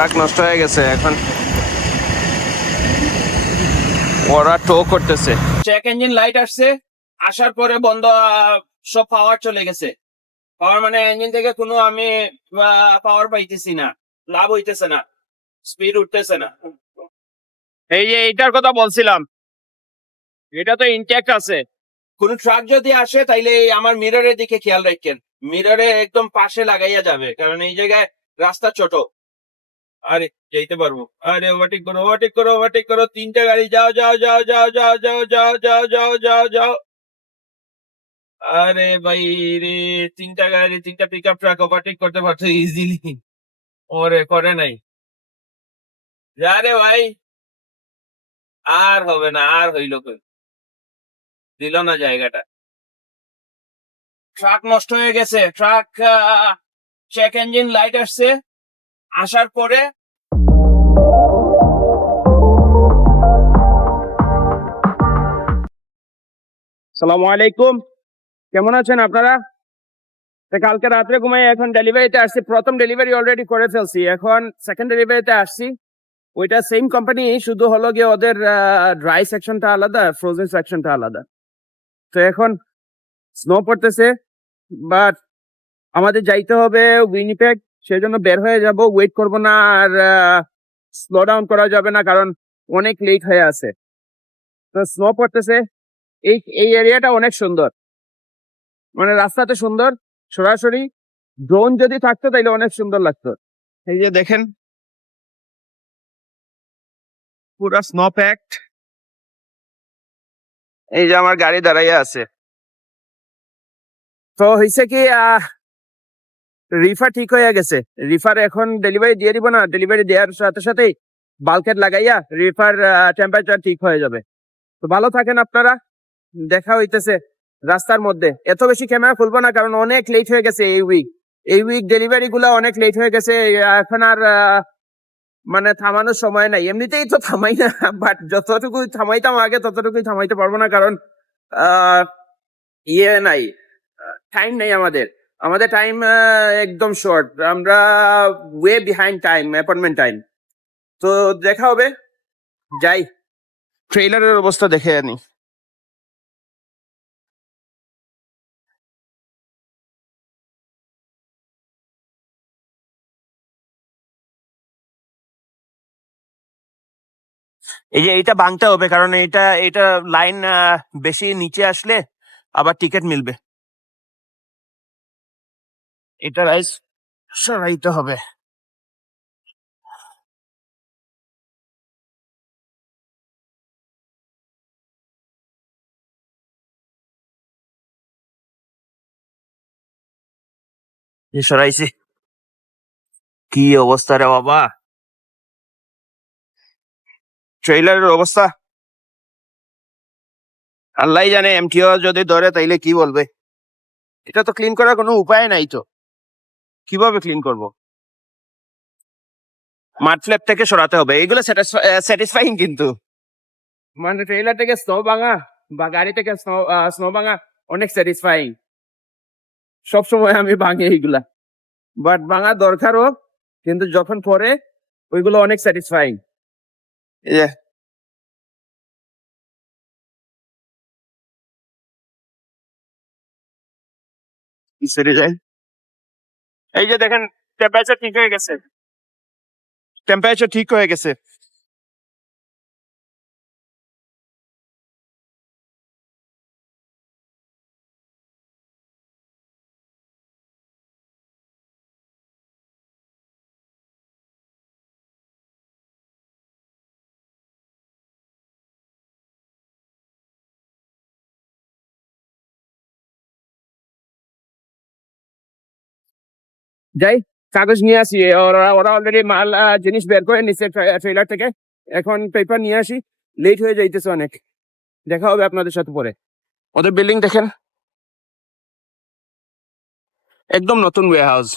Truck নষ্ট হয়ে গেছে, এখন ওরা টো করতেছে। চেক ইঞ্জিন লাইট আসছে, আসার পরে বন্ধ, সব পাওয়ার চলে গেছে। পাওয়ার মানে ইঞ্জিন থেকে কোনো আমি পাওয়ার পাইতেছি না, লাভ হইতেছে না, স্পিড উঠতেছে না। এই যে এইটার কথা বলছিলাম, এটা তো ইনট্যাক্ট আছে। কোন ট্রাক যদি আসে তাইলে আমার মিররের দিকে খেয়াল রাখেন, মিররে একদম পাশে লাগাইয়া যাবে, কারণ এই জায়গায় রাস্তা ছোট। আরে যেতে পারবো, আরে ওভারটেক করো, ওভারটেক করো, ওভারটেক করো, তিনটা গাড়ি, যাও যাও যাও যাও যাও যাও যাও যাও যাও যাও যাও। আরে ভাই রে, তিনটা গাড়ি, তিনটা পিক আপ ট্রাক ওভারটেক করতে পারতো ইজিলি, ওরে করে নাই। যা রে ভাই, আর হবে না, আর হইল কই, দিল না জায়গাটা। ট্রাক নষ্ট হয়ে গেছে, ট্রাক চেক ইঞ্জিন লাইট আসছে, আসার পরে সালামু আলাইকুম, কেমন আছেন আপনারা? কালকে রাত্রে ঘুমাই, এখন ডেলিভারিতে আসছি। প্রথম ডেলিভারি অলরেডি করে ফেলছি, এখন সেকেন্ড ডেলিভারিতে আসছি। ওইটা সেম কোম্পানি, শুধু হলো গিয়ে ওদের ড্রাই সেকশনটা আলাদা, ফ্রোজেন সেকশনটা আলাদা। তো এখন স্নো পড়তেছে, বাট আমাদের যাইতে হবে উইনিপেগ, সেই জন্য বের হয়ে যাব, ওয়েট করব না আর স্লো ডাউন করা যাবে না, কারণ অনেক লেট হয়ে আছে। তো স্নো পড়তেছে, এই এই এরিয়াটা অনেক সুন্দর, মানে রাস্তাতে সুন্দর। সরাসরি ড্রোন যদি থাকতো তাইলে অনেক সুন্দর লাগতো। এই যে দেখেন, পুরা স্নো প্যাকড। এই যে আমার গাড়ি দাঁড়াইয়া আছে। তো হয়েছে কি, রিফার ঠিক হয়ে গেছে। রিফার এখন ডেলিভারি দিয়ে দিব না, ডেলিভারি দেওয়ার সাথে সাথেই বাল্কেট লাগাইয়া রিফার টেম্পারেচার ঠিক হয়ে যাবে। তো ভালো থাকেন আপনারা, দেখা হইতেছে রাস্তার মধ্যে। এত বেশি ক্যামেরা খুলবো না, কারণ অনেক লেট হয়ে গেছে। এই উইক ডেলিভারি গুলা অনেক লেট হয়ে গেছে। এখন আর মানে থামানোর সময় নাই, এমনিতেই তো থামাই না, বাট যতটুকু থামাইতাম আগে ততটুকুই থামাইতে পারবো না, কারণ আহ ইয়ে নাই, টাইম নেই আমাদের। আমাদের টাইম একদম শর্ট, আমরা way behind time, appointment time. তো দেখা হবে, যাই ট্রেইলারের অবস্থা দেখে আনি। এই যে এইটা ভাঙতে হবে, কারণ এটা এটা লাইন বেশি নিচে আসলে আবার টিকিট মিলবে। এটা রাইস সরাইতে হবে। সরাইছি, কি অবস্থা রে বাবা, ট্রেইলারের অবস্থা আল্লাহ জানে। এমটিও যদি ধরে তাইলে কি বলবে। এটা তো ক্লিন করার কোনো উপায় নাই, তো কিভাবে ক্লিন করব? মাড ফ্ল্যাপ থেকে সরাতে হবে, এগুলো স্যাটিসফাইং কিন্তু। মানে ট্রেইলার থেকে স্নো ভাঙা বা গাড়ি থেকে স্নো ভাঙা অনেক স্যাটিসফাইং। সবসময় আমি ভাঙি এইগুলা, বাট ভাঙা দরকারও, কিন্তু যখন পরে ওইগুলো অনেক স্যাটিসফাইং। এই যে সেরে যায়। এই যে দেখেন, টেম্পারেচার ঠিক হয়ে গেছে, টেম্পারেচার ঠিক হয়ে গেছে। যাই, কাগজ নিয়ে আসি, ওরা ওরা অলরেডি মাল জিনিস বের করে নিচ্ছে ট্রেলার থেকে। এখন পেপার নিয়ে আসি, লেট হয়ে যাইতেছে অনেক। দেখা হবে আপনাদের সাথে পরে। ওদের বিল্ডিং দেখেন, একদম নতুন ওয়ে হাউস।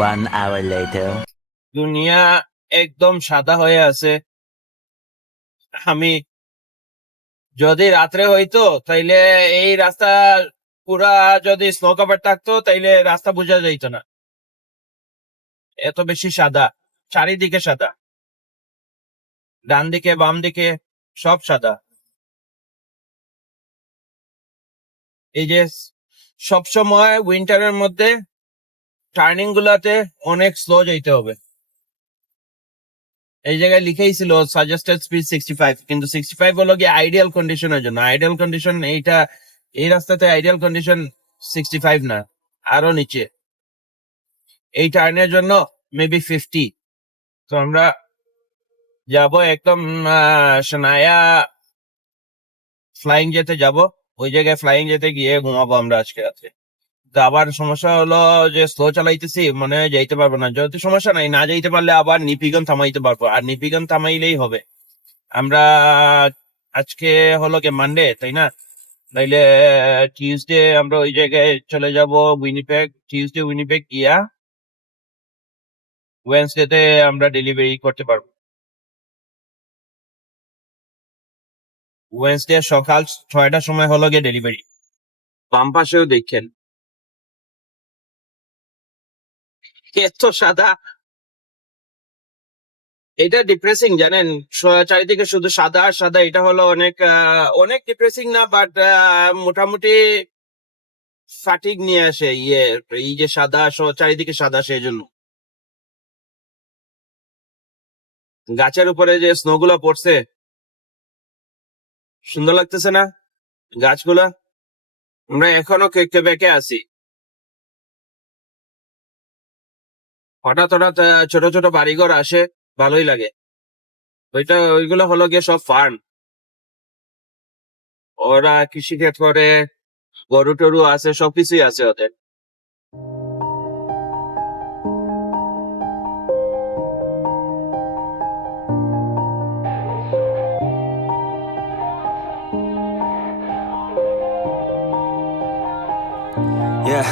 1 hour later. দুনিয়া একদম সাদা হয়ে আছে। আমি যদি রাত্রে হইতো তাইলে এই রাস্তা পুরা যদি স্নো কভার থাকতো তাইলে রাস্তা বোঝা যাইতো না, এত বেশি সাদা, চারিদিকে সাদা, ডান দিকে বাম দিকে সব সাদা। এই যে সবসময় উইন্টারের মধ্যে টার্নিং গুলাতে অনেক স্লো যাইতে হবে। এই জায়গায় লিখেই ছিল সাজেস্টেড স্পিড 65, কিন্তু 65 হলো গিয়ে আইডিয়াল কন্ডিশনের জন্য। আইডিয়াল কন্ডিশন এইটা, এই রাস্তাতে আইডিয়াল কন্ডিশন 65 না, আরো নিচে। এই টার্নের জন্য মেবি 50। তো আমরা যাব একদম সোনায়া ফ্লাইং জেতে যাব। ওই জায়গায় ফ্লাইং জেতে গিয়ে ঘুমাবো আমরা আজকে রাত্রে। তো আবার সমস্যা হলো যে স্লো চালাইতেছি, মনে হয় যাইতে পারবো না। যদি সমস্যা নাই, না যাইতে পারলে আবার নিপিগন থামাইতে পারবো, আর নিপিগন থামাইলেই হবে। আমরা আজকে হলো কি মানডে, তাই না? তাইলে টিউসডে আমরা ওই জায়গায় চলে যাব উইনিপেগ। টিউসডে উইনিপেগ গিয়া ওয়েডনেসডেতে আমরা ডেলিভারি করতে পারবো। ওয়েডনেসডে সকাল 6টার সময় হলো গিয়ে ডেলিভারি। বাম পাশেও দেখেন এত সাদা, এটা ডিপ্রেসিং জানেন। চারিদিকে শুধু সাদা আর সাদা, এটা হলো অনেক অনেক ডিপ্রেসিং না, বাট মোটামুটি ফাটিক নিয়ে আসে এই যে সাদা চারিদিকে সাদা। সেই জন্য গাছের উপরে যে স্নো গুলা পড়ছে সুন্দর লাগতেছে না গাছগুলা? আমরা এখনো কেবেকে আছি। হঠাৎ হঠাৎ ছোট ছোট বাড়িঘর আসে, ভালোই লাগে। ওইগুলো হলো গিয়ে সব ফার্ম, ওরা কৃষিক্ষেত করে, গরু টরু আছে, সবকিছুই আছে ওদের। Yeah.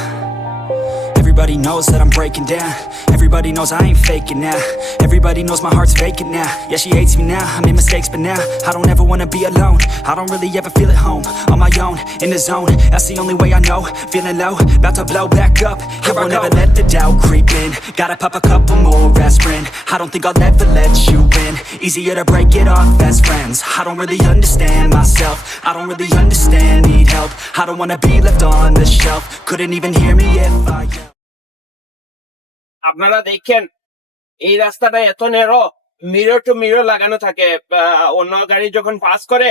Everybody knows that I'm breaking down. Everybody knows I ain't faking now. Everybody knows my heart's vacant now. Yeah, she hates me now, I made mistakes but now I don't ever wanna be alone. I don't really ever feel at home. On my own, in the zone, that's the only way I know. Feeling low, about to blow back up. I won't ever let the doubt creep in. Gotta pop a couple more aspirin. I don't think I'll ever let you in. Easier to break it off best friends. I don't really understand myself. I don't really understand, need help. I don't wanna be left on the shelf. Couldn't even hear me if I yelled. আপনারা দেখেন এই রাস্তাটা এত narrow, mirror two mirror লাগানো থাকে। অন্য গাড়ি যখন পাস করে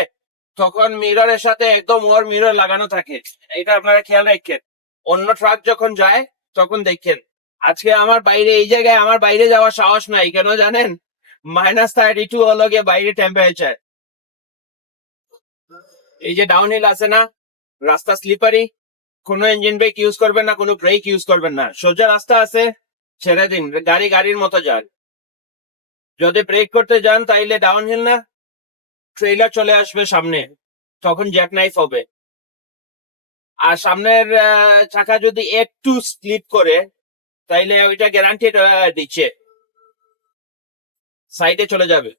তখন মিররের সাথে একদম ওর মিরর লাগানো থাকে। এটা আপনারা খেয়াল রাখেন। অন্য ট্রাক যখন যায় তখন দেখেন। আজকে আমার বাইরে, এই জায়গায় আমার বাইরে যাওয়ার সাহস নাই, কেন জানেন? -32 হলো গিয়ে বাইরে টেম্পারেচার। এই যে ডাউন হিল আছে না, রাস্তা স্লিপারি, কোনো ইঞ্জিন ব্রেক ইউজ করবেন না, কোনো ব্রেক ইউজ করবেন না। সোজা রাস্তা আছে, ছেড়ে দিন, গাড়ির মতো যান। যদি ব্রেক করতে যান তাইলে ডাউন হিল না, ট্রেলার চলে আসবে সামনে, তখন জ্যাক নাইফ হবে। আর সামনের চাকা যদি একটু স্লিপ করে তাইলে ওইটা গ্যারান্টি দিচ্ছে, সাইডে চলে যাবে।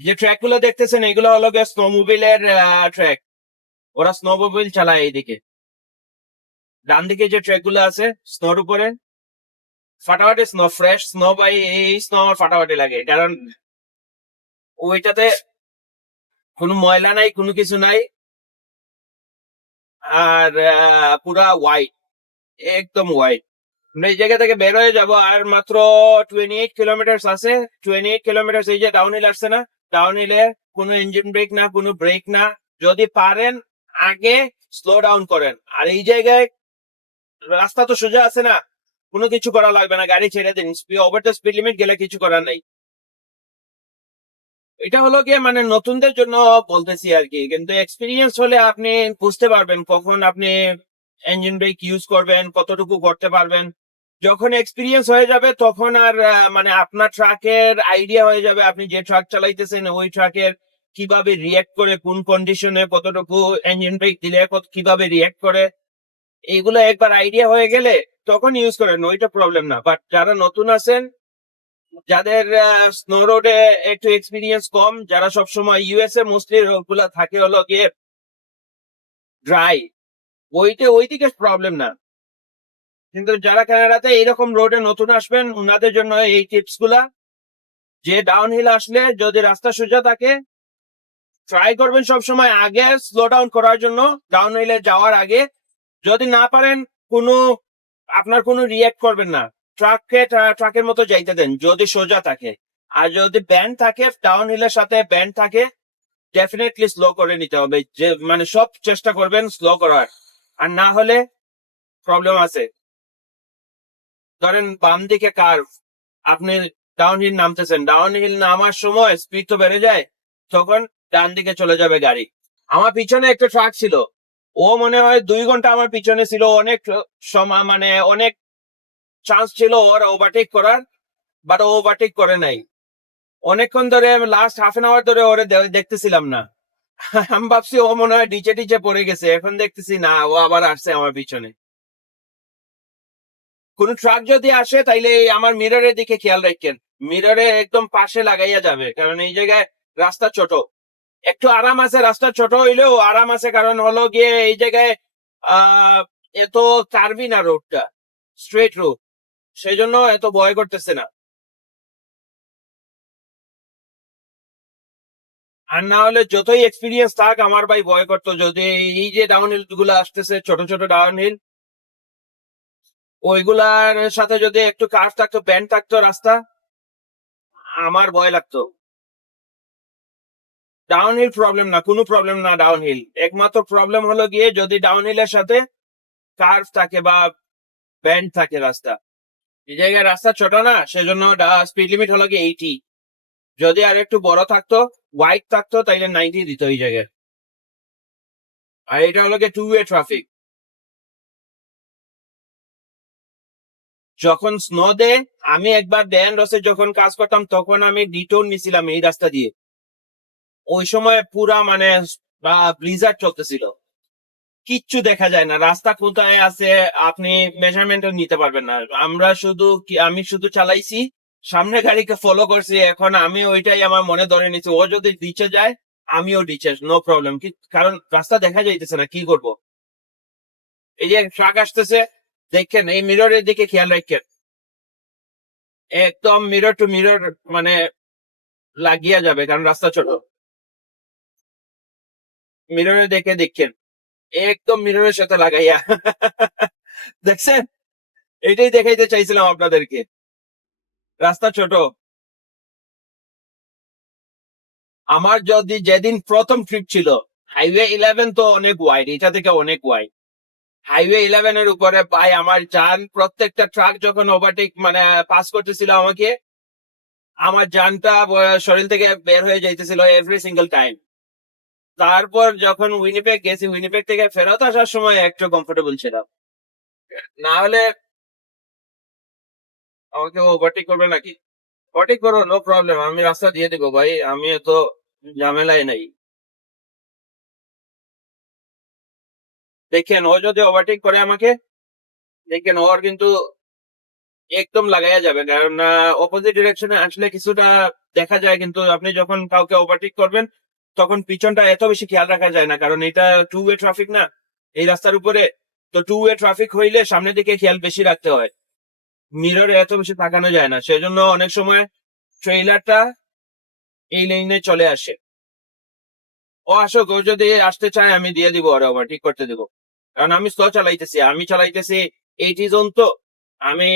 যে ট্র্যাক গুলো দেখতেছেন এগুলো হলো গিয়ে স্নোমোবিলের ট্র্যাক, ওরা স্নোমোবিল চালায় এইদিকে। ডান দিকে যে ট্র্যাক গুলো আছে স্নোর উপরে, ফাটাফাটি স্নো, ফ্রেশ স্নো। বাই এই স্নো আমার ফাটাফাটি লাগে, কারণ ওইটাতে কোনো ময়লা নাই, কোনো কিছু নাই, আর পুরা হোয়াইট, একদম হোয়াইট। আমরা এই জায়গা থেকে বের হয়ে যাবো, আর মাত্র 28 কিলোমিটার আছে। 28 কিলোমিটার। এই যে ডাউন হিল আসছে না, ডাউন হিলে কোনো ইঞ্জিন ব্রেক না, কোনো ব্রেক না। যদি পারেন আগে স্লো ডাউন করেন। আর এই জায়গায় রাস্তা তো সোজা আছে না, কোনো কিছু করা লাগবে না, গাড়ি ছেড়ে দিন। ওভার দ্য স্পিড লিমিট গেলে কিছু করার নাই। এটা হলো গিয়ে মানে নতুনদের জন্য বলতেছি আর কি, কিন্তু এক্সপিরিয়েন্স হলে আপনি বুঝতে পারবেন কখন আপনি ইঞ্জিন ব্রেক ইউজ করবেন, কতটুকু করতে পারবেন। যখন এক্সপিরিয়েন্স হয়ে যাবে তখন আর মানে আপনার ট্রাকের আইডিয়া হয়ে যাবে, আপনি যে ট্রাক চালাইতেছেন ওই ট্রাকের কিভাবে রিয়েক্ট করে, কোন কন্ডিশনে কতটুকু ইঞ্জিন ব্রেক দিলে কিভাবে রিয়েক্ট করে। এইগুলো একবার আইডিয়া হয়ে গেলে তখন ইউজ করেন, ওইটা প্রবলেম না। বাট যারা নতুন আছেন, যাদের স্নো রোডে একটু এক্সপিরিয়েন্স কম, যারা সবসময় ইউএসএ মোস্টলি রোড গুলা থাকে হলো গিয়ে ড্রাই, ওই দিকে প্রবলেম না। কিন্তু যারা কানাডাতে এইরকম রোডে নতুন আসবেন, ওনাদের জন্য এই টিপস গুলা, যে ডাউন হিল আসলে যদি রাস্তা সোজা থাকে ট্রাই করবেন সবসময় আগে স্লো ডাউন করার জন্য, ডাউন হিলে যাওয়ার আগে। যদি না পারেন কোনো আপনার কোনো রিয়াক্ট করবেন না, ট্রাকের মতো যাইতে দেন যদি সোজা থাকে। আর যদি ব্যান্ড থাকে, ডাউন হিলের সাথে ব্যান্ড থাকে, ডেফিনেটলি স্লো করে নিতে হবে। যে মানে সব চেষ্টা করবেন স্লো করার, আর না হলে প্রবলেম আছে। ধরেন বাম দিকে কার্ভ, আপনি ডাউন হিল নামতেছেন, ডাউন হিল নামার সময় স্পিড তো বেড়ে যায়, তখন ডান দিকে চলে যাবে গাড়ি। আমার পিছনে একটা ট্রাক ছিল, ও মনে হয় 2 ঘন্টা আমার পিছনে ছিল। অনেক সময় মানে অনেক চান্স ছিল ওর ওভারটেক করার, বাট ও ওভারটেক করে নাই। অনেকক্ষণ ধরে লাস্ট হাফ এন আওয়ার ধরে ওরে দেখতেছিলাম না। আমি ভাবছি ও মনে হয় নিচে টিচে পড়ে গেছে, এখন দেখতেছি না, ও আবার আসছে আমার পিছনে। কোন ট্রাক যদি আসে তাইলে আমার মিররের দিকে খেয়াল রাখেন, মিররে একদম পাশে লাগাইয়া যাবে, কারণ এই জায়গায় রাস্তা ছোট। একটু আরাম আছে, রাস্তা ছোট হইলেও আরাম আছে, কারণ হলো গিয়ে এই জায়গায় আহ এত কার্ভি না রোডটা, স্ট্রেট রোড, সেই জন্য এত ভয় করতেছে না। আর না হলে যতই এক্সপিরিয়েন্স থাক, আমার ভাই ভয় করতো যদি এই যে ডাউন হিল গুলো আসতেছে, ছোট ছোট ডাউন হিল, ওইগুলার সাথে যদি একটু কার্ভ থাকতো, ব্যান্ড থাকতো রাস্তা, আমার ভয় লাগতো। ডাউন হিল প্রবলেম না, কোনো প্রবলেম না ডাউন হিল। একমাত্র প্রবলেম হলো গিয়ে যদি ডাউন হিলের সাথে কার্ভ থাকে বা ব্যান্ড থাকে রাস্তা। এই জায়গায় রাস্তা ছোট না, সেজন্য স্পিড লিমিট হলো গিয়ে 80। যদি আর একটু বড় থাকতো, ওয়াইড থাকতো, তাইলে 90 দিত এই জায়গায়। আর এটা হলো গিয়ে 2 ওয়ে ট্রাফিক। যখন স্নো দে, আমি একবার ড্যান রসে যখন কাজ করতাম, তখন আমি ডিটোর নিছিলাম এই রাস্তা দিয়ে। ওই সময় পুরা মানে ব্লিজার্ড চলতেছিল, কিচ্ছু দেখা যায় না, রাস্তা কোথায় আছে আপনি মেজারমেন্ট নিতে পারবেন না। আমি শুধু চালাইছি, সামনে গাড়িকে ফলো করছি, এখন আমি ওইটাই আমার মনে ধরে নিচ্ছি, ও যদি ডিচে যায় আমিও ডিচে, নো প্রবলেম। কারণ রাস্তা দেখা যাইতেছে না, কি করব। এই যে ট্রাক আসতেছে, দেখেন এই মিররের দিকে খেয়াল রাখেন, একদম মিরর টু মিরর মানে লাগিয়া যাবে, কারণ রাস্তা ছোট। মিররে দেখে দেখেন, একদম মিররের সাথে লাগাইয়া। দেখছেন, এটাই দেখাইতে চাইছিলাম আপনাদেরকে, রাস্তা ছোট। আমার যদি যেদিন প্রথম ট্রিপ ছিল, হাইওয়ে 11 তো অনেক ওয়াইড, এটা থেকে অনেক ওয়াইড। হাইওয়ে 11 এর উপরে ভাই আমার যান, প্রত্যেকটা ট্রাক যখন ওভারটেক মানে পাস করতেছিল আমাকে, আমার যানটা শরীর থেকে বের হয়ে যাইতেছিল এভরি সিঙ্গেল টাইম। তারপর যখন উইনিপেগ গেছি, উইনিপেগ থেকে ফেরত আসার সময় একটু কমফোর্টেবল ছিলাম, না হলে আমাকে ওভারটেক করবে নাকি? ওভারটেক করো, নো প্রবলেম, আমি রাস্তা দিয়ে দেবো ভাই, আমি তো ঝামেলায় নাই। দেখেন ও যদি ওভারটেক করে আমাকে, দেখেন ওর কিন্তু একদম লাগাইয়া যাবে, কারণ অপোজিট ডিরেকশনে আসলে কিছুটা দেখা যায়, কিন্তু আপনি যখন কাউকে ওভারটেক করবেন তখন পিছনটা এত বেশি খেয়াল রাখা যায় না, কারণ এটা 2 ওয়ে ট্রাফিক না এই রাস্তার উপরে। তো 2 ওয়ে ট্রাফিক হইলে সামনের দিকে খেয়াল বেশি রাখতে হয়, মিররে এত বেশি তাকানো যায় না, সেজন্য অনেক সময় ট্রেইলারটা এই লাইনে চলে আসে। ও আসুক, ও যদি আসতে চায় আমি দিয়ে দিব, ওরা ওভারটেক করতে দিব, কারণ আমি স্লো চালাইতেছি, আমি চালাইতেছি 80 জন, তো আমি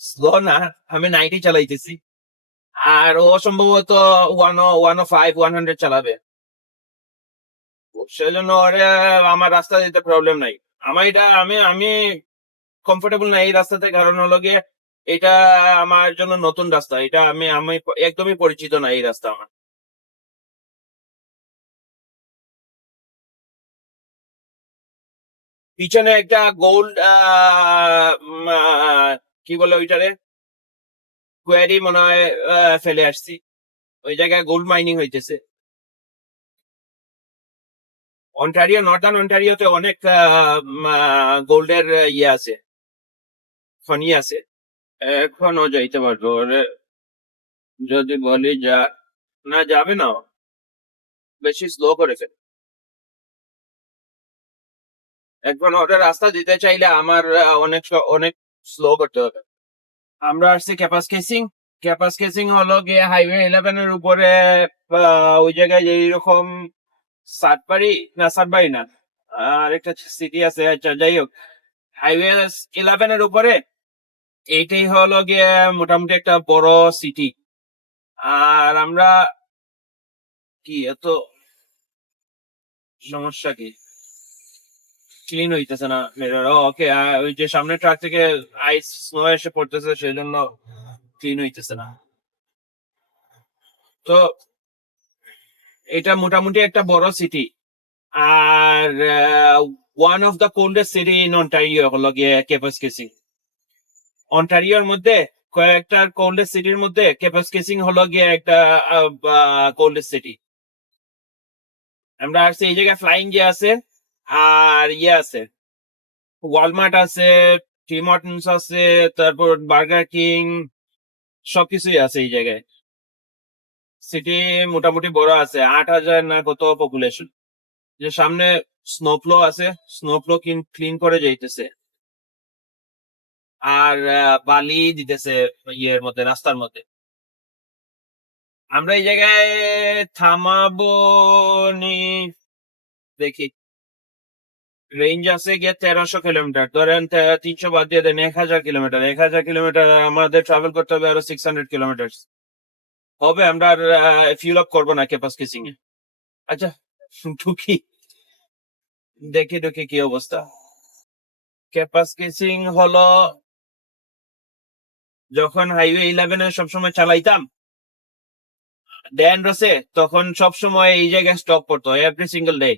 স্লো না, আমি 90 চালাইতেছি। আর ও সম্ভবত 105 100 চালাবে, সেজন্য ওরে আমার রাস্তা দিতে প্রবলেম নাই। আমার এটা আমি আমি কমফোর্টেবল না এই রাস্তাতে, কারণ হলো গিয়ে এটা আমার জন্য নতুন রাস্তা, এটা আমি আমি একদমই পরিচিত না এই রাস্তা আমার। পিছনে একটা গোল্ড কি বলে ওইটারে, কোয়ারি মনে হয় ফেলে আসছি, ওই জায়গায় গোল্ড মাইনিং হইতেছে। অন্টারিও, নর্দার্ন অন্টারিওতে অনেক গোল্ডের ইয়ে আছে, খনি আছে। এখনো যাইতে পারবো ওরে, যদি বলি যা, না যাবে না, বেশি স্লো করেছে। এখন ওটা রাস্তা দিতে চাইলে আমার অনেক স্লো করতে হবে। আমরা আসছি ক্যাপাস কেসিং। ক্যাপাস কেসিং হলো গিয়ে হাইওয়ে 11 এর উপরে, ওই জায়গায় যেরকম সাতবাড়ি, না সাতবাড়ি না, আরেকটা সিটি আছে, আচ্ছা যাই হোক, হাইওয়ে 11 এর উপরে এইটাই হলো গিয়ে মোটামুটি একটা বড় সিটি। আর আমরা কি এত সমস্যা কি, ক্লিন হইতেছে না মিরর? ওকে, ওই যে সামনে ট্রাক থেকে আইস স্নো এসে পড়তেছে, সেই জন্য ক্লিন হইতেছে না। তো এটা মোটামুটি একটা বড় সিটি। আর one of the coldest city in Ontario হলো গিয়ে ক্যাপাসকেসিং। অন্টারিওর মধ্যে কয়েকটা কোল্ডেস্ট সিটির মধ্যে ক্যাপাসকেসিং হলো গিয়ে একটা কোল্ডেস্ট সিটি। আমরা আসছি এই জায়গায় ফ্লাইং যে আছে, আর ইয়ে আছে, ওয়ালমার্ট আছে, টিম হর্টনস আছে, তারপর বার্গার কিং, সবকিছুই আছে এই জায়গায়। সিটি মোটামুটি বড় আছে, 8,000 না কত পপুলেশন। যে সামনে স্নোফ্লো আছে, স্নোফ্লো ক্লিন করে যাইতেছে, আর বালি দিতেছে ইয়ের মধ্যে, রাস্তার মধ্যে। আমরা এই জায়গায় থামাবো নি, দেখি। রেঞ্জ আছে গিয়ে 1300 কিলোমিটার, ধরেন 300 বাদ দিয়ে দেন, 1,000 কিলোমিটার। 1,000 কিলোমিটার আমাদের ট্রাভেল করতে হবে আরো 600 কিলোমিটার হবে। আমরা আর ফিউল আপ করবো না ক্যাপাস কেসিং এ। আচ্ছা ঢুকি, দেখি কি অবস্থা। ক্যাপাস কেসিং হলো, যখন হাইওয়ে 11 এ সবসময় চালাইতাম ড্যান্ড্রসে, তখন সবসময় এই জায়গায় স্টপ করতো every single day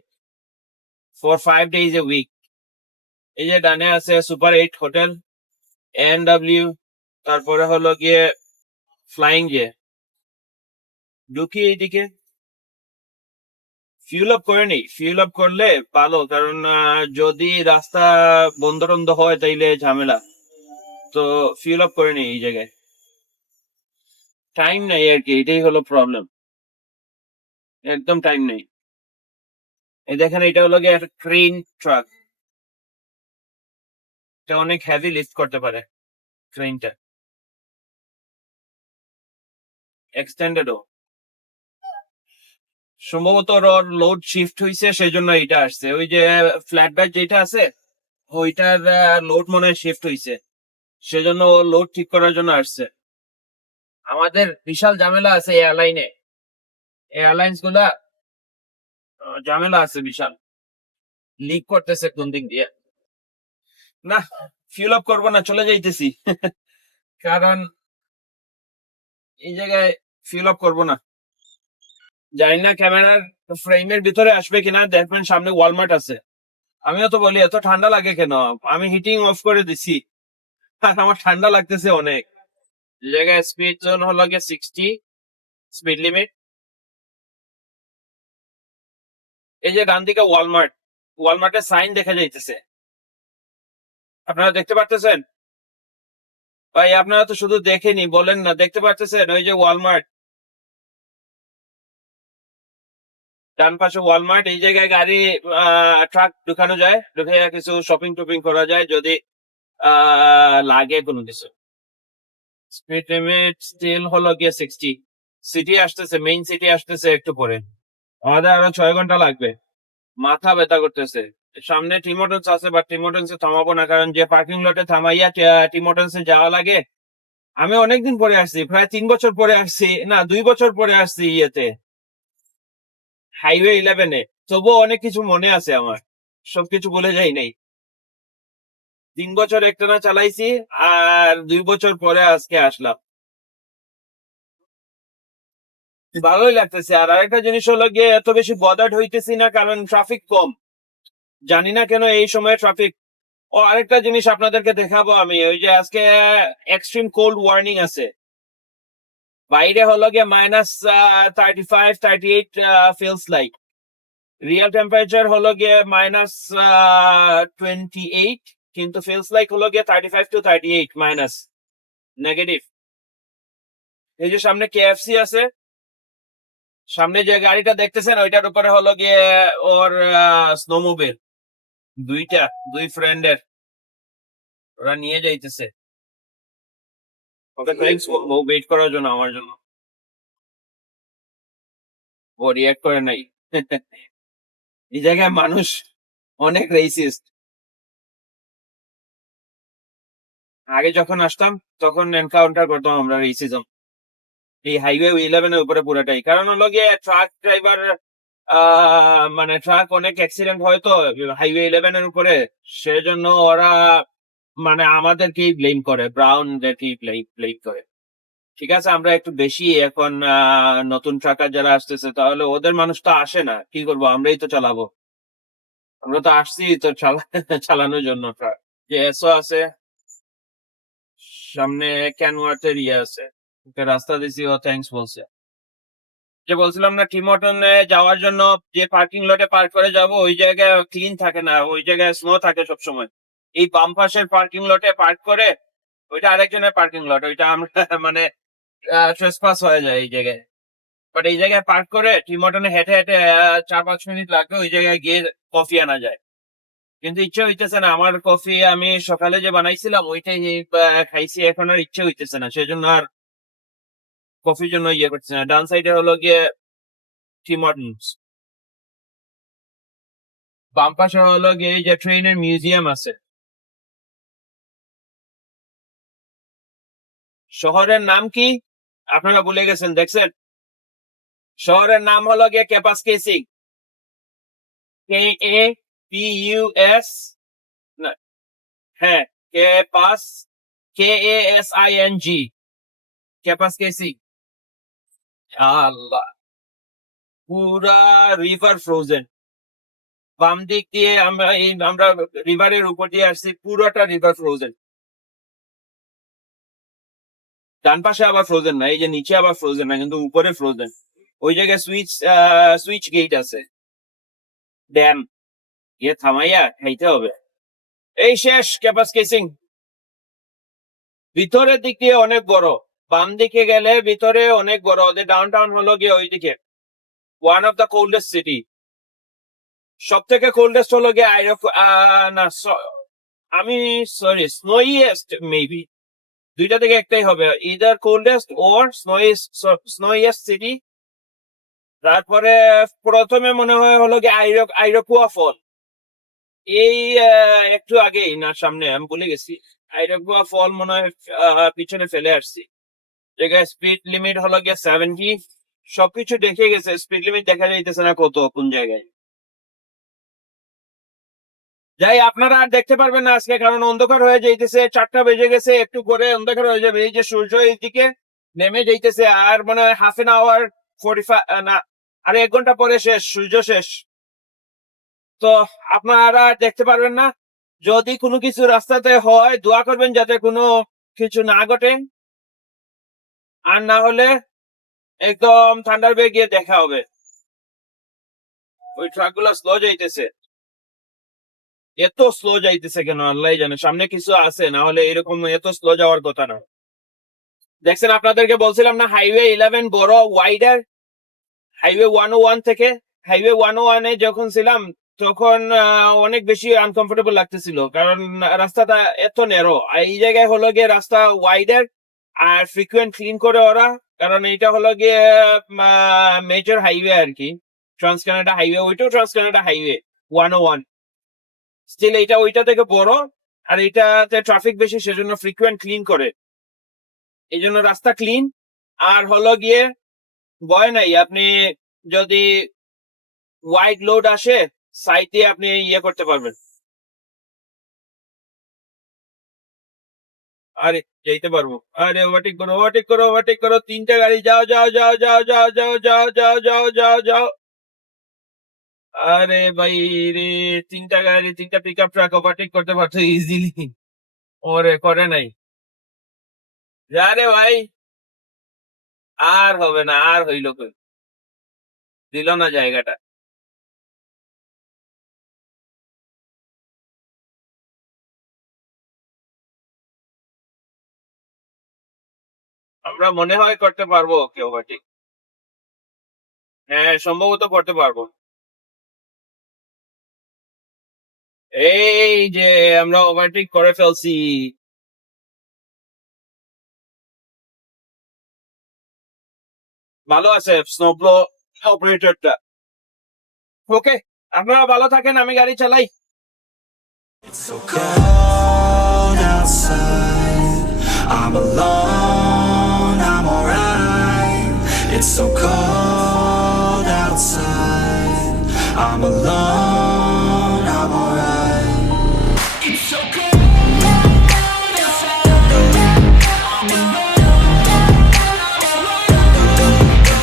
for 5 days a week। এই যে ডানে আছে সুপার 8 হোটেল, NW, তারপরে হলো গিয়ে ফ্লাইং যে। ঢুকি এইদিকে, ফিউল আপ করে নি। ফিউল আপ করলে ভালো, কারণ যদি রাস্তা বন্ধ টন্ধ হয় তাইলে ঝামেলা। তো ফিউল আপ করে নি এই জায়গায়, টাইম নাই আর কি, এটাই হলো প্রবলেম, একদম টাইম নেই। এই দেখেন, এটা হলো গিয়ে একটা ক্রেন ট্রাক, এটা অনেক হেভি লিফট করতে পারে ক্রেনটা, এক্সটেন্ডেডও। সম্ভবত ওর লোড শিফট হয়েছে, সেই জন্য এটা আসছে। ওই যে ফ্ল্যাট ব্যাট যেটা আছে, ওইটার লোড মনে হয় শিফট হয়েছে, সেজন্য ও লোড ঠিক করার জন্য আসছে। আমাদের বিশাল ঝামেলা আছে এয়ারলাইনে, এয়ারলাইন্স গুলা ঝামেলা আছে বিশাল, লিক করতেছে কোন দিক দিয়ে। না, ফিল আপ করবো না, চলে যাইতেছি। কারণ এই জায়গায় ফিল আপ করবো না। জানি না ক্যামেরার ফ্রেমের ভিতরে আসবে কিনা, দেখবেন সামনে ওয়ালমার্ট আছে। আমিও তো বলি এত ঠান্ডা লাগে কেন, আমি হিটিং অফ করে দিছি, আর আমার ঠান্ডা লাগতেছে অনেক। এই জায়গায় স্পিড জোন হলো গিয়ে 60 স্পিড লিমিট। এই যে ডান দিকে ওয়ালমার্ট, ওয়ালমার্টের সাইন দেখা যাইতেছে, আপনারা দেখতে পারতেছেন? ভাই আপনারা তো শুধু দেখেনি, বলেন না দেখতে পারতেছেন? ওই যে ওয়ালমার্ট, ডান পাশে ওয়ালমার্ট। এই জায়গায় গাড়ি ট্রাক ঢুকানো যায়, ঢুকে কিছু শপিং টপিং করা যায় যদি লাগে কোনো কিছু। স্পিড লিমিট স্টিল হলো গিয়ে 60। সিটি আসতেছে, মেইন সিটি আসতেছে একটু পরে, আমাদের আরো 6 ঘন্টা লাগবে। মাথা ব্যথা করতেছে। সামনে টিমোটন্স আছে, বাট টিমোটন্সে থামাবো না, কারণ যে পার্কিং লটে থামাইয়া টিমোটন্সে যাওয়া লাগে। আমি অনেকদিন পরে আসছি, প্রায় 3 বছর পরে আসছি, না 2 বছর পরে আসছি ইয়েতে, হাইওয়ে 11-এ। তবুও অনেক কিছু মনে আছে আমার, সবকিছু ভুলে যাই নাই। 3 বছর একটানা চালাইছি, আর 2 বছর পরে আজকে আসলাম, ভালোই লাগতেছে। আর আরেকটা জিনিস হলো গিয়ে এত বেশি বদার্ড হইতেছি না, কারণ ট্রাফিক কম। জানি না কেন এই সময় ট্রাফিক। ও আরেকটা জিনিস আপনাদেরকে দেখাবো আমি, ওই যে আজকে এক্সট্রিম কোল্ড ওয়ার্নিং আছে, বাইরে হলো গিয়ে -35 38 ফিলস লাইক। রিয়েল টেম্পারেচার হলো গিয়ে -28, কিন্তু ফিলস লাইক হলো গিয়ে 35 to 38 মাইনাস নেগেটিভ। এই যে সামনে কেএফসি আছে, সামনে যে গাড়িটা দেখতেছেন ওইটার উপরে হলো গিয়ে ওর স্নোমোবিল, দুই ফ্রেন্ডের, ওরা নিয়ে যাইতেছে। ওকে থ্যাঙ্কস ওয়েট করার জন্য, আমার জন্য। ও রিয়াক্ট করে নাই। এই জায়গায় মানুষ অনেক রেসিস্ট। আগে যখন আসতাম তখন এনকাউন্টার করতাম আমরা রেসিজম এই হাইওয়ে 11 এর উপরে পুরোটাই। কারণ হলো গিয়ে ট্রাক ড্রাইভার, মানে ট্রাক অনেক অ্যাক্সিডেন্ট হয় তো হাইওয়ে 11 এর উপরে, সেজন্য ওরা মানে আমাদেরকেই ব্লেম করে, ব্রাউনদেরকেই ব্লেম করে। ঠিক আছে, আমরা একটু বেশি এখন নতুন ট্রাকার যারা আসতেছে, তাহলে ওদের মানুষ তো আসে না, কি করবো, আমরাই তো চালাবো। আমরা তো আসছি তো চালানোর জন্য ট্রাক। যে এসও আছে সামনে, ক্যানওয়ার্থের ইয়ে আছে, ওকে রাস্তা দিছি, ও থ্যাঙ্কস বলছে। যে বলছিলাম না, টিমটনে যাওয়ার জন্য যে পার্কিং লটে পার্ক করে যাব, ওই জায়গায় ক্লিন থাকে না, ওই জায়গায় স্নো থাকে সবসময়। এই বাম পাশের পার্কিং লটে পার্ক করে, ওইটা আরেকজনের পার্কিং লট, ওইটা আমরা মানে ট্রেসপাস হয়ে যায় এই জায়গায়। বাট এই জায়গায় পার্ক করে টিমটনে হেঁটে হেঁটে 4-5 মিনিট লাগবে ওই জায়গায় গিয়ে কফি আনা যায়। কিন্তু ইচ্ছে হইতেছে না, আমার কফি আমি সকালে যে বানাইছিলাম ওইটাই খাইছি, এখন আর ইচ্ছে হইতেছে না, সেজন্য আর কফির জন্য ইয়ে করতেছে না। ডান সাইডে হলো গিয়ে টিম হর্টনস, বাম পাশে হলো গিয়ে এই যে ট্রেনের মিউজিয়াম আছে। শহরের নাম কি আপনারা ভুলে গেছেন, দেখছেন? শহরের নাম হলো গিয়ে ক্যাপাসকেসিং, KAPUS, না, হ্যাঁ, ক্যাপাস, KASING, ক্যাপাসকেসিং। আল্লাহ, পুরা রিভার ফ্রোজেন। বাম দিক দিয়ে আমরা রিভারের উপর দিয়ে আসছি, পুরোটা রিভার ফ্রোজেন। ডান পাশে আবার ফ্রোজেন না, এই যে নিচে আবার ফ্রোজেন না, কিন্তু উপরে ফ্রোজেন। ওই জায়গায় সুইচ গেট আছে, ড্যাম, গিয়ে থামাইয়া খাইতে হবে। এই শেষ ক্যাপাসকেসিং। ভিতরের দিক দিয়ে অনেক বড়, বাম দিকে গেলে ভিতরে অনেক বড়। ওদের ডাউন টাউন হলো গিয়ে ওইদিকে, one of the coldest city. সব থেকে কোল্ডেস্ট হলো গিয়ে না, আমি সরি, স্নোইয়েস্ট মেবি, দুইটা থেকে একটাই হবে, ইদার কোল্ডেস্ট ওর স্নোইয়েস্ট সিটি। তারপরে প্রথমে মনে হয় হলো গিয়ে আইরোকুয়া ফল, এই একটু আগেই না সামনে, আমি ভুলে গেছি। আইরোকুয়া ফল মনে হয় পিছনে ফেলে আসছি। জায়গায় স্পিড লিমিট হলো গিয়ে 70, সবকিছু দেখে গেছে, স্পিড লিমিট দেখা যাইতেছে না কত কোন জায়গায়। যাই, আপনারা আর দেখতে পারবেন না আজকে, কারণ অন্ধকার হয়ে যাইতেছে, 4টা বেজে গেছে, একটু করে অন্ধকার হয়ে যাবে। এই যে সূর্য এইদিকে নেমে যাইতেছে, আর মনে হয় হাফ এন আওয়ার 45, না, আর 1 ঘন্টা পরে শেষ, সূর্য শেষ। তো আপনারা আর দেখতে পারবেন না। যদি কোনো কিছু রাস্তাতে হয়, দোয়া করবেন যাতে কোনো কিছু না ঘটে, আর না হলে একদম ঠান্ডার বেগে গিয়ে দেখা হবে। ওই ট্রাক গুলো স্লো যাইতেছে, এত স্লো যাইতেছে কেন আল্লাহ জানে, সামনে কিছু আছে, না হলে এরকম এত স্লো যাওয়ার কথা না। দেখছেন, আপনাদেরকে বলছিলাম না হাইওয়ে 11 বড় ওয়াইডার হাইওয়ে 101 থেকে। হাইওয়ে 101 এ যখন ছিলাম তখন অনেক বেশি আনকমফোর্টেবল লাগতেছিল, কারণ রাস্তাটা এত নেরো। এই জায়গায় হলো গিয়ে রাস্তা ওয়াইডার, আর ফ্রিকুয়েন্ট ক্লিন করে ওরা, কারণ এটা হলো গিয়ে মেজর হাইওয়ে আর কি, ট্রান্স কানাডা হাইওয়ে, ওইটাও ট্রান্স কানাডা হাইওয়ে 101। স্টিল এটা ওইটা থেকে বড়, আর এটাতে ট্রাফিক বেশি, সেজন্য ফ্রিকুয়েন্ট ক্লিন করে, এই জন্য রাস্তা ক্লিন। আর হলো গিয়ে ভয় নাই, আপনি যদি ওয়াইড লোড আসে সাইড দিয়ে আপনি ইয়ে করতে পারবেন। আরে যেতে পারবো, আরে ওভারটেক করো, ওভারটেক করো, ওভারটেক করো, 3টা গাড়ি, যাও যাও যাও যাও যাও যাও যাও যাও যাও যাও যাও। আরে ভাই রে, 3টা গাড়ি, 3টা পিক আপ ট্রাক ওভারটেক করতে পারতো ইজিলি, ওরে করে নাই। যা রে ভাই, আর হবে না, আর হইল কই, দিল না জায়গাটা। আমরা মনে হয় করতে পারবো ওকে ওভারটেক। হ্যাঁ, সম্ভবত করতে পারবো। এই যে আমরা ওভারটেক করে ফেলছি। ভালো আছে স্নোপ্লো অপারেটরটা। ওকে, আপনারা ভালো থাকেন, আমি গাড়ি চালাই। It's so cold outside. I'm alone, I'm alright. It's so cold outside. I'm alone, I'm alright. It's so cold outside. I'm alone,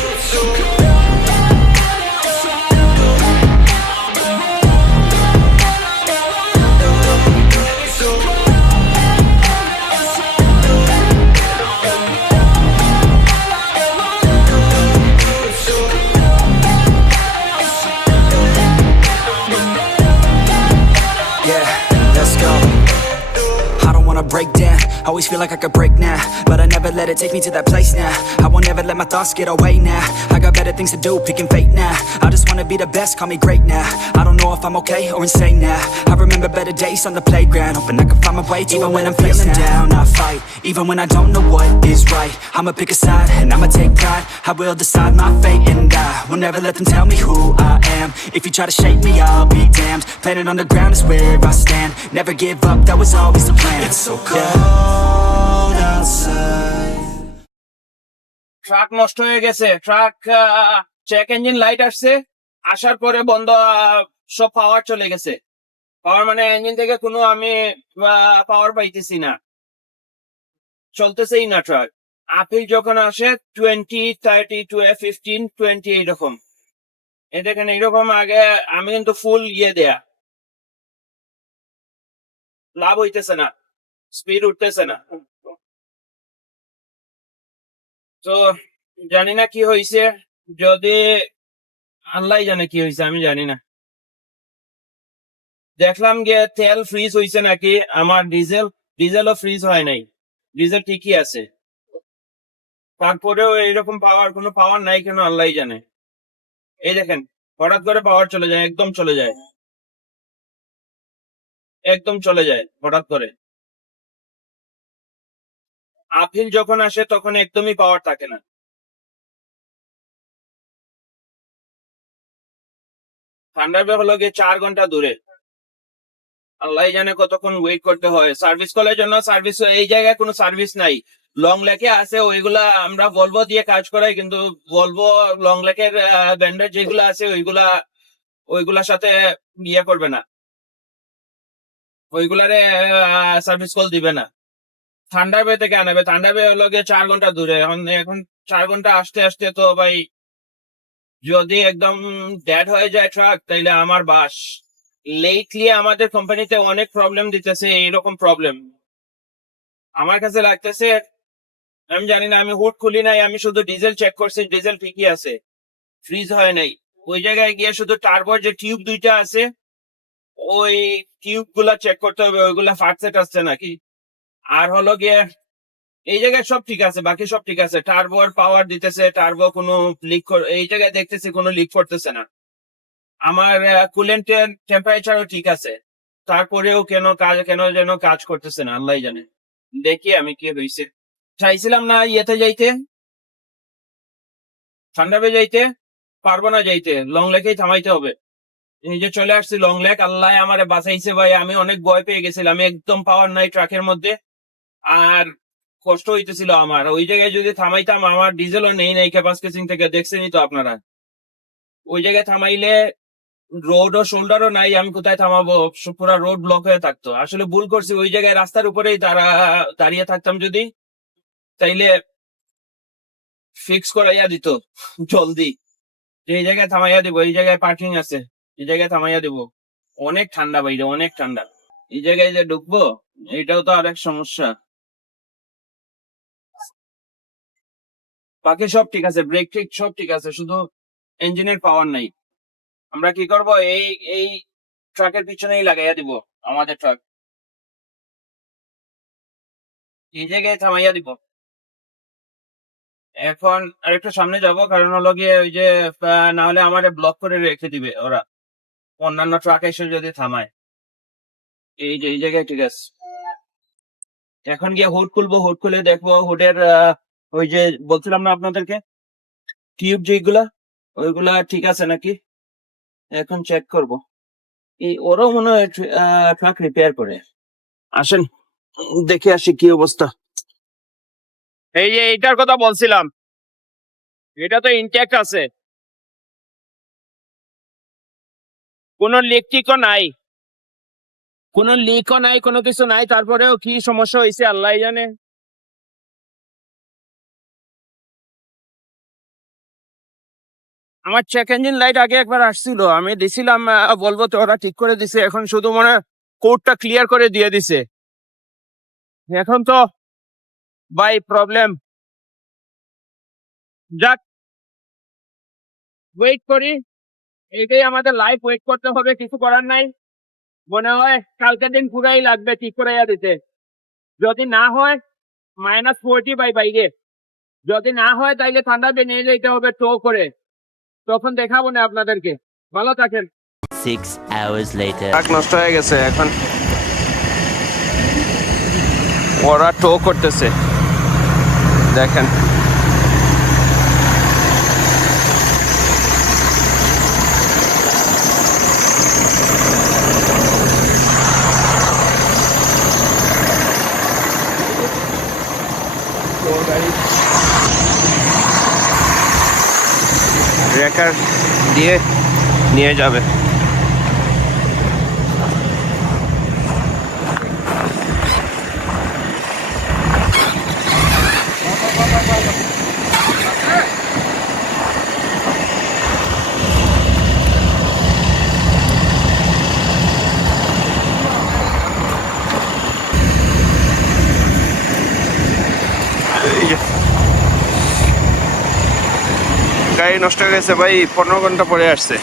it's so cold outside. It's so Yeah, let's go. I don't wanna break down, always feel like I could break now, but I never let it take me to that place now. I won't ever let my thoughts get away now. I got better things to do, picking fate now. I just wanna be the best, call me great now. I don't know if I'm okay or insane now. I remember better days on the playground, hoping I can find my way to even when I'm feeling down. I fight, even when I don't know what is right. I'ma pick a side, and I'ma take pride. I will decide my fate, and I will never let them tell me who I am. If you try to shape me, I'll be damned. Planet on the ground is where I stand. Never give up, that was always the plan. It's so cold outside. Truck নষ্ট হয়ে গেছে। Truck check engine light আসছে, আসার পরে বন্ধ, সব পাওয়ার চলে গেছে। পাওয়ার মানে ইঞ্জিন থেকে কোনো আমি পাওয়ার পাইতেছি না, চলতেছেই না ট্রাক। আপিল যখন আসে 20, 30, 15, 20 এইরকম। এই দেখেন এইরকম আগে আমি কিন্তু ফুল দেয়া, লাভ হইতেছে না, স্পিড উঠতেছে না। তো জানি না কি হয়েছে, যদি আল্লাহ জানে কি হয়েছে, আমি জানি না। দেখলাম গিয়ে তেল ফ্রিজ হয়েছে নাকি, আমার ডিজেলও ফ্রিজ হয় নাই, ডিজেল ঠিকই আছে। তারপরেও এইরকম কোনো পাওয়ার নাই কেন আল্লাহ জানে। এই দেখেন হঠাৎ করে পাওয়ার চলে যায়, একদম চলে যায়, একদম চলে যায় হঠাৎ করে। আপিল যখন আসে তখন একদমই পাওয়ার থাকে না। থান্ডারবে হলো গিয়ে 4 ঘন্টা দূরে, আল্লাহ জানে কতক্ষণ ওয়েট করতে হয় সার্ভিস কলের জন্য। সার্ভিস এই জায়গায় কোনো সার্ভিস নাই। লং লেকে আছে, ওইগুলা আমরা ভলভো দিয়ে কাজ করাই, কিন্তু ভলভো লং লেকের ব্যান্ডের যেগুলো আছে ওইগুলার সাথে করবে না, ওইগুলারে সার্ভিস কল দিবে না। থান্ডারবে থেকে আনাবে, থান্ডারবে হলো গিয়ে 4 ঘন্টা দূরে। এখন 4 ঘন্টা আসতে আসতে তো ভাই, যদি একদম ড্যাড হয়ে যায় ট্রাক তাইলে আমার বাস। লেটলি আমাদের কোম্পানিতে অনেক প্রবলেম দিতেছে, এইরকম প্রবলেম আমার কাছে লাগতেছে। আমি জানি না, আমি হুড খুলি নাই, আমি শুধু ডিজেল চেক করছি, ডিজেল ঠিকই আছে, ফ্রিজ হয় নাই। ওই জায়গায় গিয়ে শুধু টার্বোর যে টিউব দুইটা আছে, ওই টিউব গুলা চেক করতে হবে, ওইগুলা ফাটছে টাটছে নাকি। আর হলো গিয়ে এই জায়গায় সব ঠিক আছে, বাকি সব ঠিক আছে। টার্বোর পাওয়ার দিতেছে, টার্বো কোনো লিক, এই জায়গায় দেখতেছি কোনো লিক করতেছে না। আমার কুলেন্টের টেম্পারেচারও ঠিক আছে, তারপরেও কেন যেন কাজ করতেছে না, আল্লাহ জানে। দেখি আমি কি হয়েছে। চাইছিলাম না যাইতে, ঠান্ডাবে যাইতে, পারবো না যাইতে, লং লেকেই থামাইতে হবে। এই যে চলে আসছি লং লেক, আল্লাহ আমারে বাঁচাইছে ভাই। আমি অনেক ভয় পেয়ে গেছিলাম, আমি একদম পাওয়ার নাই ট্রাকের মধ্যে, আর কষ্ট হইতেছিল আমার। ওই জায়গায় যদি থামাইতাম, আমার ডিজেলও নেই ক্যাপাসিটি থেকে, দেখছেনই তো আপনারা। ওই জায়গায় থামাইলে রোড ও শোল্ডারও নাই, আমি কোথায় থামাবো, পুরো রোড ব্লক হয়ে থাকতো। আসলে ভুল করছি, ওই জায়গায় রাস্তার উপরেই দাঁড়িয়ে থাকতাম যদি, তাইলে ফিক্স করাইয়া দিত জলদি, যে এই জায়গায় থামাইয়া দিব, এই জায়গায় পার্কিং আছে, এই জায়গায় থামাইয়া দিব। অনেক ঠান্ডা বাইরে, অনেক ঠান্ডা। এই জায়গায় যে ঢুকবো, এটাও তো আরেক সমস্যা। বাকি সব ঠিক আছে, ব্রেক ঠিক সব ঠিক আছে, শুধু ইঞ্জিনের পাওয়ার নাই। আমরা কি করব, এই এই ট্রাকের পিছনেই লাগাইয়া দিব আমাদের ট্রাক, এই জায়গায় থামাইয়া দিব। এখন আরেকটু সামনে যাব, কারণ হলো গিয়ে ওই যে না হলে আমারে ব্লক করে রেখে দিবে ওরা, অন্যান্য ট্রাক এসে যদি থামায়। এই যে এই জায়গায় ঠিক আছে। এখন গিয়ে হুড খুলবো, হুড খুলে দেখবো হুডের ওই যে বলছিলাম না আপনাদেরকে টিউব যেগুলা, ওইগুলা ঠিক আছে নাকি এখন চেক করব। এই ওরাও মনে হয় ট্রাক রিপেয়ার করে। আসেন দেখে আসি কি অবস্থা। এই যে এইটার কথা বলছিলাম, এটা তো ইনট্যাক্ট আছে, কোনো লিক টিকও নাই, কোনো লিকও নাই, কোনো কিছু নাই, তারপরেও কি সমস্যা হয়েছে আল্লাহ জানে। আমার চেক ইঞ্জিন লাইট আগে একবার আসছিল, আমি দিছিলাম বলবো তো, ওরা ঠিক করে দিছে, এখন শুধু মনে কোডটা ক্লিয়ার করে দিয়ে দিছে। এখন তো বাই প্রবলেম, যাক ওয়েট করি, এটাই আমাদের লাইফ, ওয়েট করতে হবে, কিছু করার নাই। মনে হয় কালকের দিন পুরাই লাগবে ঠিক করে দিতে, যদি না হয় -40 বাই বাইরে, যদি না হয় তাইলে ঠান্ডাতে নিয়ে যেতে হবে টো করে, তখন দেখাবো না আপনাদেরকে। ভালো থাকেন। 6 hours later. ট্রাক নষ্ট হয়ে গেছে, এখন ওরা টো করতেছে, দেখেন। ট্রেকার দিয়ে নিয়ে যাবে। গাড়ি নষ্ট হয়ে গেছে ভাই, 15 ঘন্টা পরে আসছে।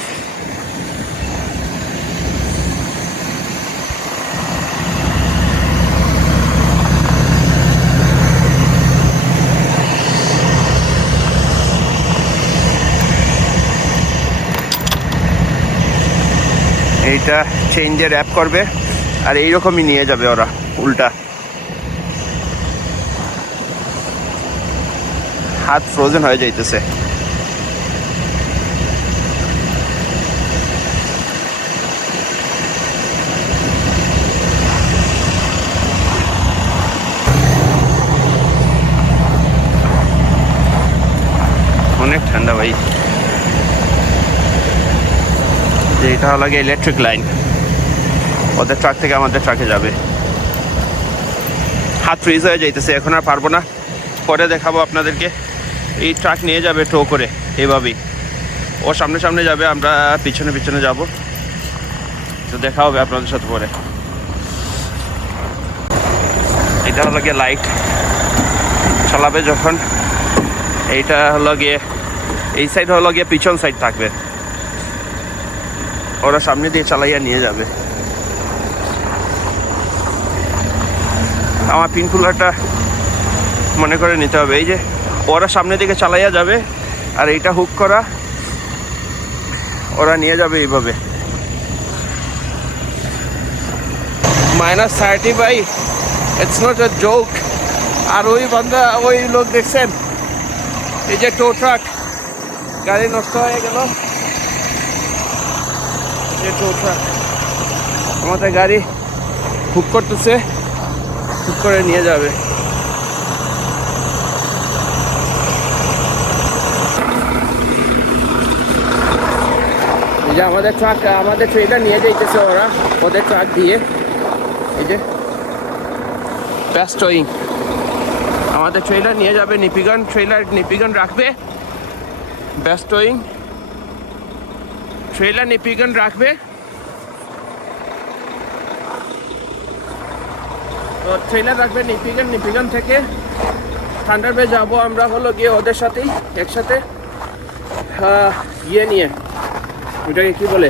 এইটা চেঞ্জের অ্যাপ করবে আর এইরকমই নিয়ে যাবে ওরা উল্টা। হাত ফ্রোজেন হয়ে যাইতেছে। অনেক ঠান্ডা ভাই। যে এটা হলো গিয়ে ইলেকট্রিক লাইন, ওদের ট্রাক থেকে আমাদের ট্রাকে যাবে। হাত ফ্রিজ হয়ে যাইতেছে, এখন আর পারবো না, পরে দেখাবো আপনাদেরকে। এই ট্রাক নিয়ে যাবে টো করে এভাবেই, ও সামনে সামনে যাবে, আমরা পিছনে পিছনে যাব, তো দেখা হবে আপনাদের সাথে পরে। এটা হলো গিয়ে লাইট চালাবে যখন, এইটা হলো গিয়ে এই সাইড হলো গিয়ে পিছন সাইড থাকবে, ওরা সামনে দিয়ে চালাইয়া নিয়ে যাবে। আমার পিন কুলারটা মনে করে নিতে হবে, এই যে ওরা সামনের দিকে চালাইয়া যাবে আর এইটা হুক করা, ওরা নিয়ে যাবে এইভাবে। -30 ভাই, ইটস নট আ জোক। আর ওই বান্দা, ওই লোক দেখছেন, এই যে টো ট্রাক, গাড়ি নষ্ট হয়ে গেল, যে টো ট্রাক আমাদের গাড়ি হুক করতেছে, হুক করে নিয়ে যাবে। এই যে আমাদের ট্রাক, আমাদের ট্রেলার নিয়ে যাইতেছে ওরা, ওদের ট্রাক দিয়ে। এই যে বেস্ট ওয়িং, আমাদের ট্রেলার নিয়ে যাবে নিপিগন, ট্রেলার নিপিগন রাখবে, বেস্ট ওয়িং ট্রেলার নিপিগন রাখবে। তো ট্রেলার রাখবে নিপিগন, নিপিগন থেকে থান্ডার বে যাবো আমরা হলো গিয়ে ওদের সাথেই একসাথে, ইয়ে নিয়ে, ওইটাকে কি বলে,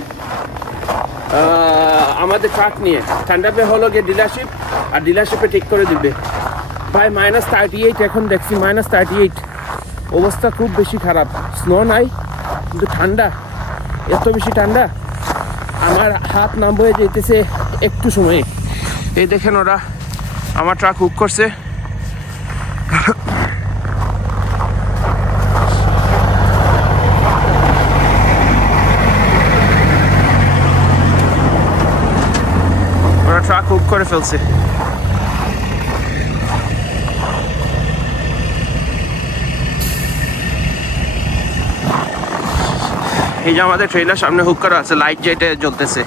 আমাদের ট্রাক নিয়ে থান্ডার বে হলো গিয়ে ডিলারশিপ, আর ডিলারশিপে ঠিক করে দিবে। ভাই -38 এখন দেখছি, -38 অবস্থা খুব বেশি খারাপ। স্নো নাই কিন্তু ঠান্ডা, এত বেশি ঠান্ডা আমার হাত নাম বয়ে যেতেছে একটু সময়ে। এই দেখেন ওরা আমার ট্রাক হুক করছে। ওরা ট্রাক হুক করে ফেলছে। এই যে আমাদের ট্রেলার সামনে হুক করা আছে, লাইট যেটা জ্বলতেছে।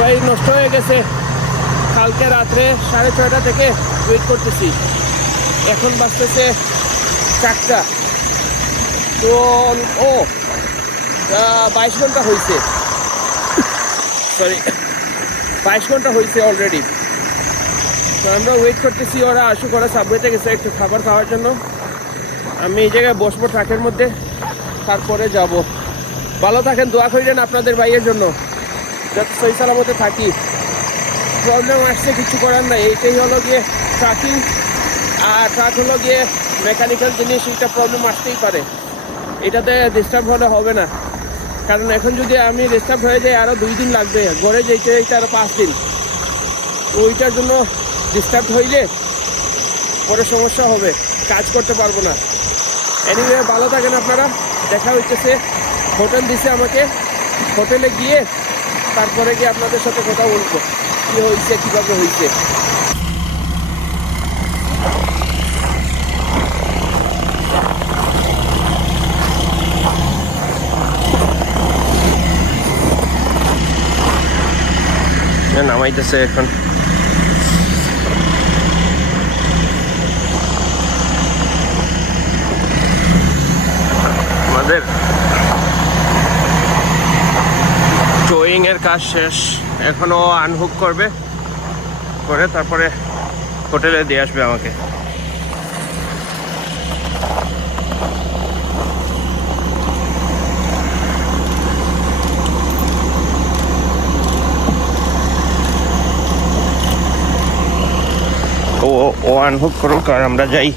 ভাই নষ্ট হয়ে গেছে। কালকে রাত্রে 6:30 থেকে ওয়েট করতেছি, এখন বাজতেছে 4টা। তো 22 ঘন্টা হয়েছে, সরি 22 ঘন্টা হয়েছে অলরেডি। তো আমরা ওয়েট করতেছি, ওরা আসুক। ওরা সাবওয়েতে গেছে একটু খাবার খাওয়ার জন্য। আমি এই জায়গায় বসবো ট্রাকের মধ্যে, তারপরে যাব। ভালো থাকেন, দোয়া করেন আপনাদের ভাইয়ের জন্য যাতে সহি সালামতে থাকি। প্রবলেম আসছে, কিছু করার নাই। এইটাই হলো গিয়ে ট্রাকিং, আর ট্রাক হলো গিয়ে মেকানিক্যাল জিনিস, এইটা প্রবলেম আসতেই পারে। এটাতে ডিস্টার্ব হলে হবে না, কারণ এখন যদি আমি ডিস্টার্ব হয়ে যাই আরও 2 দিন লাগবে, ঘরে যেতে যেতে আরও 5 দিন। তো ওইটার জন্য ডিস্টার্ব হইলে পরে সমস্যা হবে, কাজ করতে পারবো না। এনিওয়ে ভালো থাকেন আপনারা, দেখা হইতেছে। হোটেল দিছে আমাকে, হোটেলে গিয়ে তারপরে গিয়ে আপনাদের সাথে কথা বলবো কী হয়েছে, কীভাবে হয়েছে। নামাইতেছে এখন। আমাদের টোয়িং এর কাজ শেষ, এখনো আনহুক করবে, করে তারপরে হোটেলে দিয়ে আসবে আমাকে। ও আনহুক করুক, আর আমরা যাই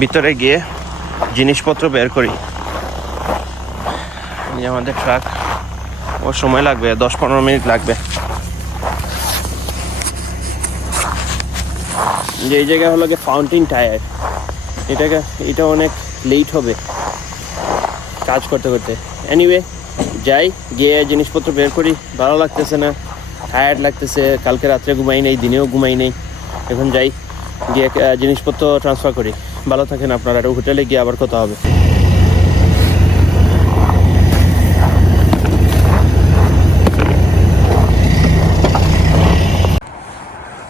ভিতরে গিয়ে জিনিসপত্র বের করি। আমাদের ট্রাক, ও সময় লাগবে, 10-15 মিনিট লাগবে। যে এই জায়গায় হলো গিয়ে ফাউন্টেন টায়ার, এটা অনেক লেট হবে কাজ করতে করতে। এনিওয়ে যাই, গিয়ে জিনিসপত্র বের করি। ভালো লাগতেছে না, টায়ার্ড লাগতেছে। কালকে রাত্রে ঘুমাই নেই, দিনেও ঘুমাই নেই। এখন যাই, গিয়ে জিনিসপত্র ট্রান্সফার করি। ভালো থাকেন আপনারা, হোটেলে গিয়ে আবার কথা হবে।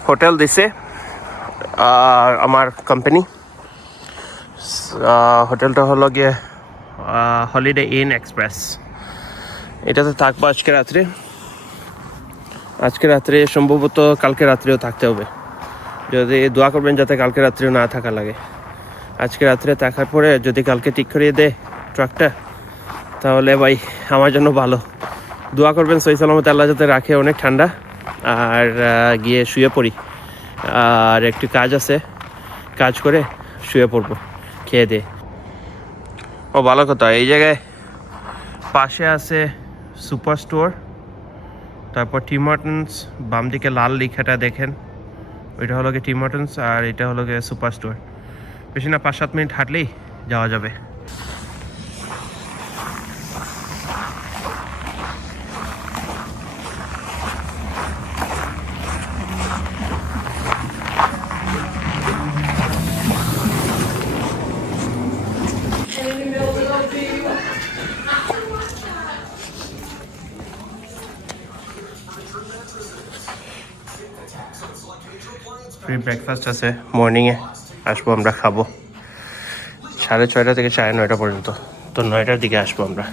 হোটেল দিছে আমার কোম্পানি। হোটেলটা হলো গিয়ে হলিডে ইন এক্সপ্রেস। এটাতে থাকবো আজকে রাত্রে। আজকে রাত্রে সম্ভবত কালকে রাত্রেও থাকতে হবে। যদি দোয়া করবেন যাতে কালকে রাত্রেও না থাকা লাগে। আজকে রাত্রে থাকার পরে যদি কালকে ঠিক করিয়ে দেয় ট্রাকটা, তাহলে ভাই আমার জন্য ভালো। দোয়া করবেন সহি সালামতে আল্লাহ যাতে রাখে। অনেক ঠান্ডা, আর গিয়ে শুয়ে পড়ি। আর একটু কাজ আছে, কাজ করে শুয়ে পড়বো খেয়ে দিয়ে। ও ভালো কথা, এই জায়গায় পাশে আছে সুপার স্টোর, তারপর টিম হর্টনস। বাম দিকে লাল লেখাটা দেখেন, ওইটা হলো গিয়ে টিম হর্টনস, আর এটা হলো গিয়ে সুপার স্টোর। বেশি না, 5-7 মিনিট হাঁটলেই যাওয়া যাবে। ফ্রি ব্রেকফাস্ট আছে মর্নিংয়ে, আসবো আমরা, খাবো 6:30 থেকে 9:30 পর্যন্ত। তো 9টার দিকে আসবো আমরা।